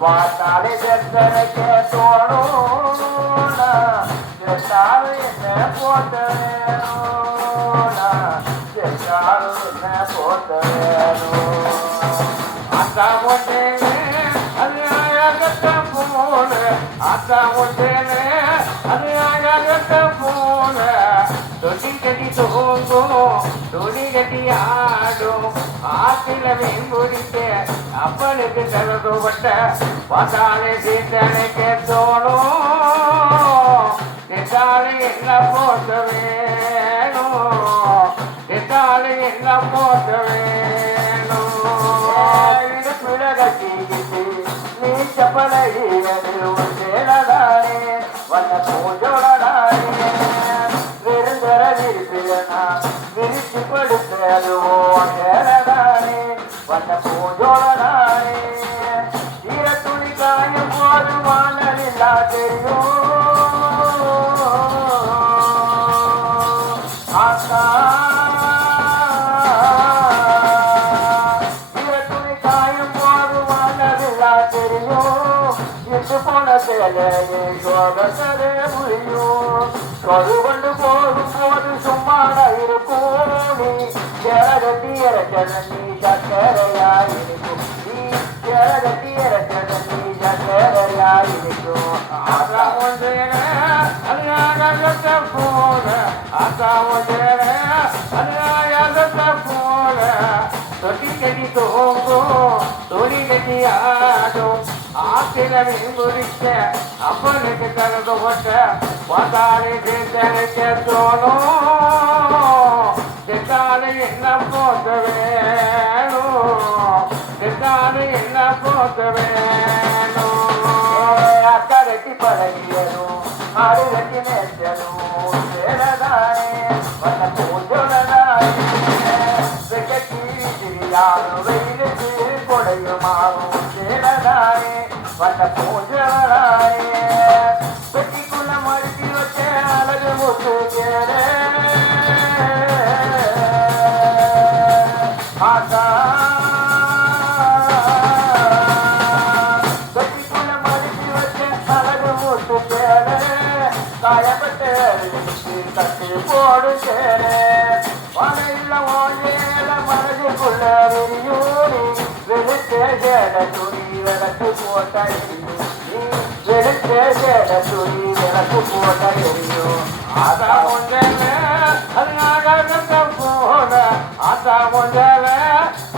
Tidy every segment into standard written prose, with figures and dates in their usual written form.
பார்த்தாலே செத்தனைக்கே தோணும்னா செத்தாலும் என்ன போட்ட வேணும்னா செத்தாலும் என்ன போட்ட வேணும் அத்தா ஒன்றேனே அது அழகத்த போல அத்தா ஒன்றேனே அது அழகத்த போல தொட்டி கட்டி தூங்கும் துணி கட்டி ஆடும் ஆற்றில மீன் பிடிக்க அப்பனுக்கு தரதுபட்ட பார்த்தாலே சீத்தனைக்கு தோணும் கேட்டாலே என்ன போட்ட வேணும் கேட்டாலே என்ன போட்ட வேணும் இடுப்பிட கட்டிக்கிட்டு நீ செப்பலகி சேலதானே வந்த பூஜோடானே விருந்தர விரிப்பிடனா விரிச்சு படுத்ததுவோ சேலதானே வந்த பூஜோடானே ஈர துணி காயும் போது வானலில்லா தெரியும் ஆத்தா ஈர துணி காயும் போது வானலில்லா தெரியும் இட்டு போன சேலையே சோகத்தரே முடியும் சொல் கொண்டு போகும் போது சும்மாட இருக்கும் நீ ஜலகட்டி இறச்சனி சக்கரையாயிருக்கும் நீ ஜலகட்டி இறச்சனி சக்கரையாயிருக்கும் ஆகா ஒன்றேன அது அழகத்த போல ஆகா ஒன்றேன அது அழகத்த போல தொட்டி கட்டி தூங்கும் துணி கட்டி ஆடும் ஆற்றில மீன் பிடிக்க அப்பனுக்கு தரது போட்ட பார்த்தாலே சேர்த்தனைக்க தோணும் கேட்டாலே என்ன போட்ட வேணும் கேட்டாலே என்ன போட்ட வேணும் அக்கா கட்டி பழகியதும் ஆடு கட்டி நேற்றதும் சேலதானே வந்த பூஜோடதானே வெக்கட்டி திரியாரும் வெயிலுக்கு கொடையுமாகும் சேலதானே வந்த பூஜோடதானே வெட்டிக்குள்ள மறுத்தி வச்ச அழகு முத்து கேளே ஆத்தா வெட்டிக்குள்ள மறுத்தி வச்ச அழகு முத்து கேளே காயப்பட்டு கட்டு போடு சேரே வலையில ஓஞ்சேல மனதுக்குள்ள விரியூரி வெளுத்தே சேட துணி விளக்கு போட்ட எரியும் நீ வெளுத்தே சேட துணி விளக்கு போட்ட எரியும் ஆதா ஒன்றேல அது அழகத்த போல ஆதா ஒன்றேல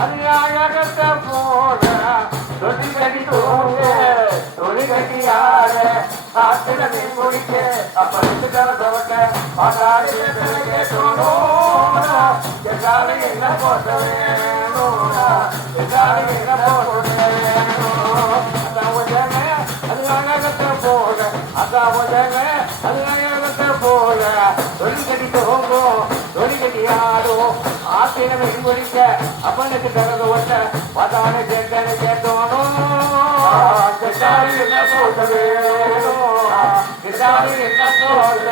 அது அழகத்த போல தொட்டி கட்டி தூங்க தொழி கட்டி ஆட ஆத்திர மீன் முடிக்க அப்பனுக்கு தரதவட்ட பாட்டாளி கேட்டோனோனா எதால என்ன போட்ட வேணும்னா எதால என்ன போட்ட வேணும் அதான் உடனே அது அழகத்த போல அதான் உடனே அது அழகத்த போல தொழி கட்டி தோங்கும் தொழி கட்டி ஆடும் ஆத்திர மீன் முடிக்க அப்பனுக்கு தரதவட்ட பாட்டாளி கேட்டோனும் என்ன போட்ட வேணும் என்ன போல